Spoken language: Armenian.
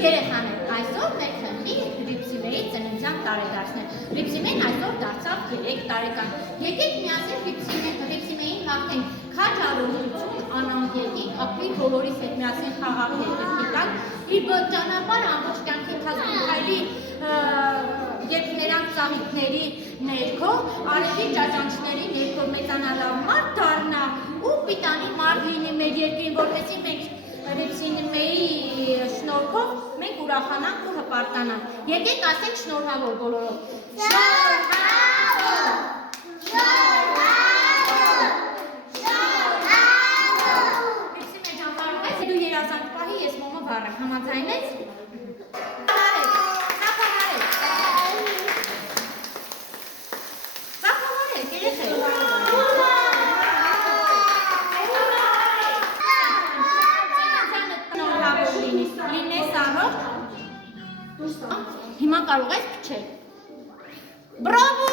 Երեխաներ, այսօր մեր խմբի Ռիփսիմեի ծննդյան տարեդարձն է։ Ռիփսիմեն այսօր դարձավ 3 տարեկան։ Եկեք միասին Ռիփսիմեին հաղթենք քաջալերություն, անանգետիկ, ապրի բոլորիս հետ միասին խաղալ հետքիտալ, իր ճանապարհ ամբողջ կյանքի ընթացքում քայլի երբ նրանց ծաղիկների ներքո, արևի ճաճանչների ներքո մեծանալավ մարդ դառնա ու պիտանի մարդ լինի մեր երկրին, որպեսզի մենք Ռիփսիմեի շնորհքով մենք ուրախանանք ու հպարտանանք։ Եկեք ասենք շնորհավոր բոլորով։ Շնորհավոր, շնորհավոր, շնորհավոր։ Ռիփսիմե ջան, կարող ես դու երազանք պահի, ես մոմը վառեմ, համաձայնես։ Հիմա կարող ես փչել։ Բրավո!